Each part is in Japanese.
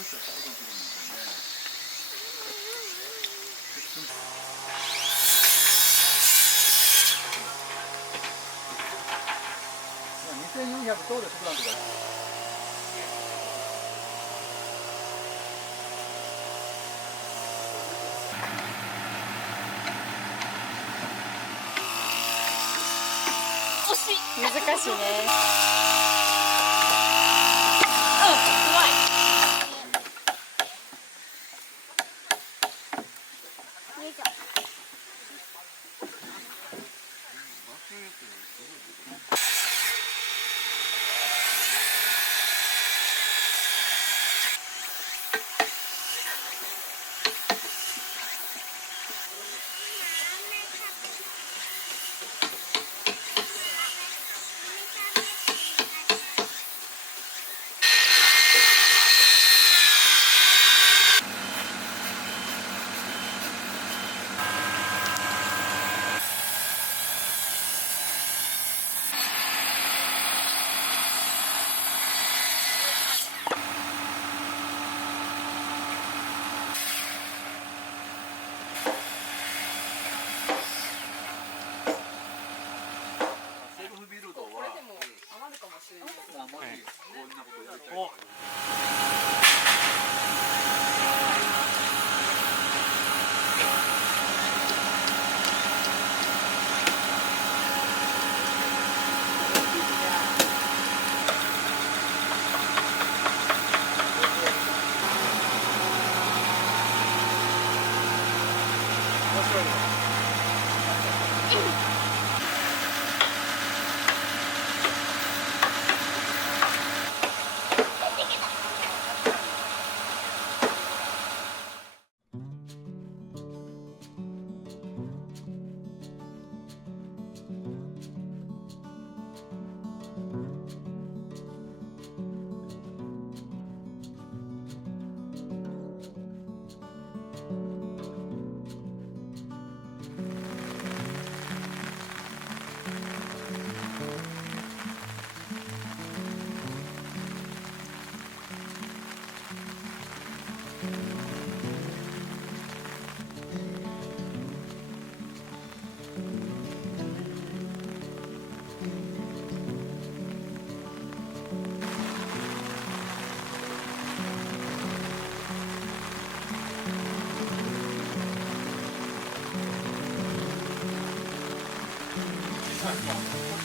2400通るプランとか。難しいね。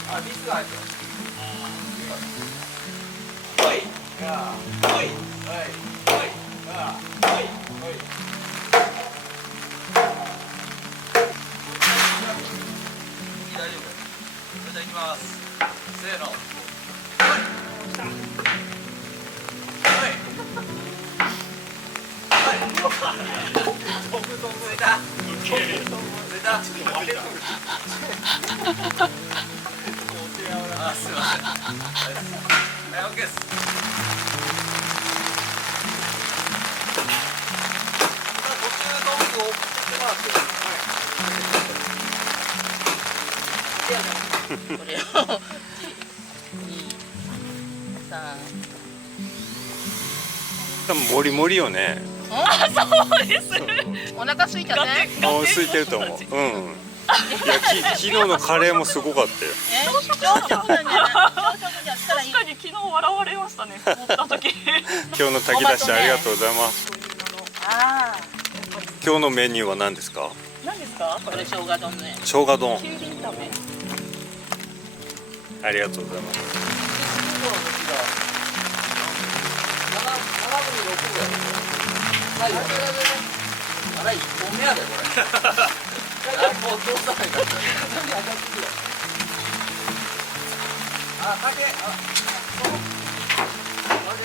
あ、ミスが入ってる。おい、おい、おい、おい、おい、おい。大丈夫。それじゃあ行きます。せーの。着いた。あ、すいません。はい、オッケーです。途中トングを送ってもらって。これを2、3。もりもりよね。あ、そうです。お腹空いたね。空いてると思う。うん。いや、昨日のカレーもすごかったよ。朝食なんじゃない？朝食じゃったらいい。確かに昨日笑われましたね。持った時。今日の炊き出しありがとうございます。ああ。今日のメニューは何ですか？何ですか？これ生姜丼ね。生姜丼。きゅうり炒め。ありがとうございます。あら、1本目やで、これ。もうどうしたらいいか。あ、酒。行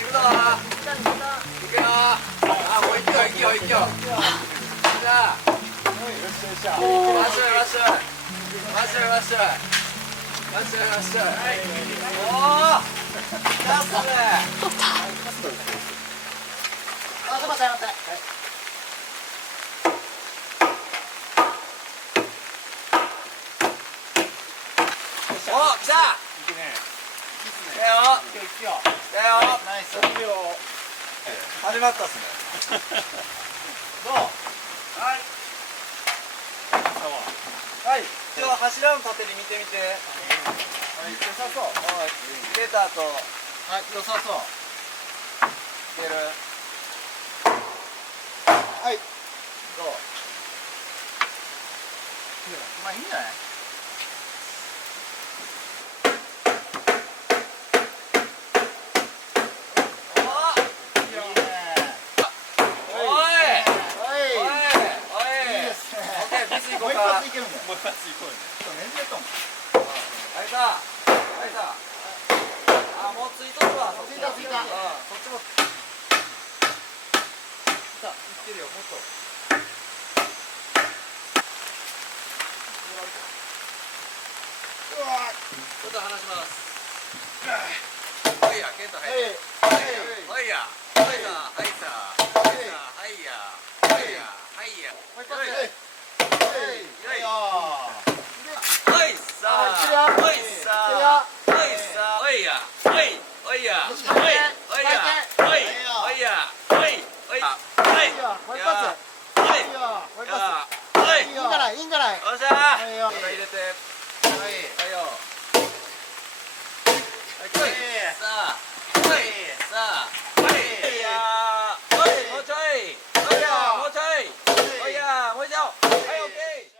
くぞ。行くよ。あ、もう行くよ、行くよ、行くよ。じゃあ。わっしょい、わっしょい。わっしょい、わっしょい。わっしょい、わっしょい。おー。出すね。あ、待って、待って。お、来た。来たよ。来たよ。ナイス。始まったっすね。どう？はい。はい。一応柱の縦に見てみて。はい。良さそう。はい。出た後。はい。良さそう。出る。はい。どう？まあいいんじゃない？ちょっと離します。はいや、ケントはい。はいや。はいさ、はいさ。はいさ、はいや。はいや、はいや。はいさ、はいさ、はいさ、はいや。はい、はいや。はい、はいや。はい、はいや。はい、はいや。はい。もう一発。はい。もう一発。はい。いいんじゃない、いいんじゃない。よっしゃー。また入れて。はい。はいよ。はい、さあ、はい、さあ、はい、いやー、はい、もうちょい、はいや、もうちょい、はいや、もう一度、はい、オッケー。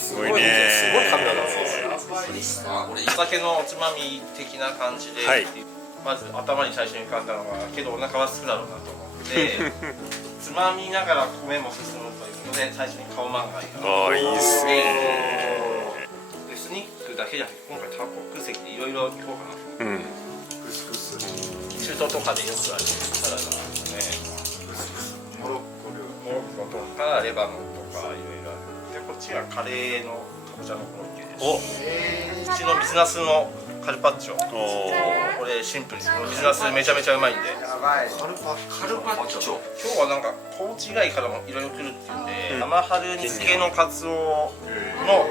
すごいね。すごいカメラだね。これお酒のおつまみ的な感じで、はい、まず頭に最初に浮かんだのが、けどお腹はすくだろうなと思ってつまみながら米も進むということで最初にカオマンガイが。ああ、いいっすね。エスニックだけじゃなくて今回多国籍でいろいろいこうかな。うん。クスクス。中東とかでよくあるサラダですね。モロッコとかレバノンとかいろいろある。でこっちがカレーのかぼちゃのコロッケです。うちの水ナスのカルパッチョ。これシンプルです。水ナスめちゃめちゃうまいんで。カルパッチョ。今日はなんか高知以外からもいろいろ来るっていうんで、生春煮付けのカツオの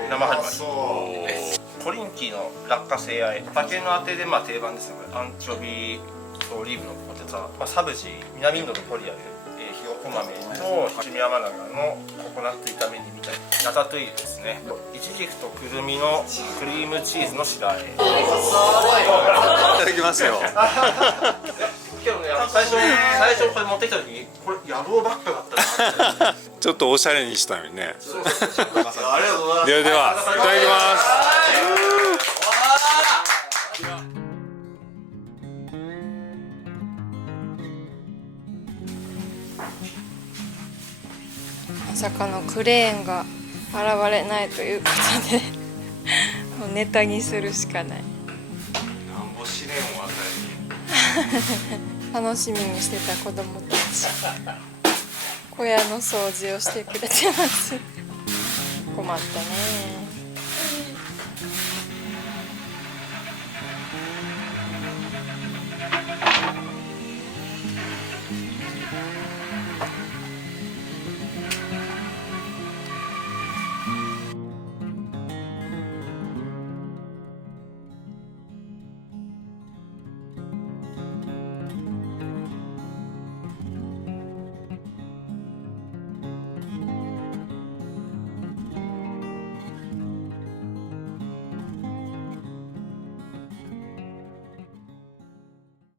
生春巻き。コリンキーの落花生あえ。酒のあてでまあ定番ですね。アンチョビとオリーブのポテサラ、サブジ、南インドのコリアル。ひよこ豆と七味山長のココナッツ炒め煮みたいなラタトゥイユですね。イチジクとくるみのクリームチーズの白あえ。いただきますよ。けどね、最初これ持ってきた時これ野郎ばっかだったなって。ちょっとおしゃれにしたのにね。ありがとうございます。ではいただきます。まさかのクレーンが現れないということでもうネタにするしかない。なんぼ試練を与え楽しみにしてた子供たち小屋の掃除をしてくれてます。困ったね。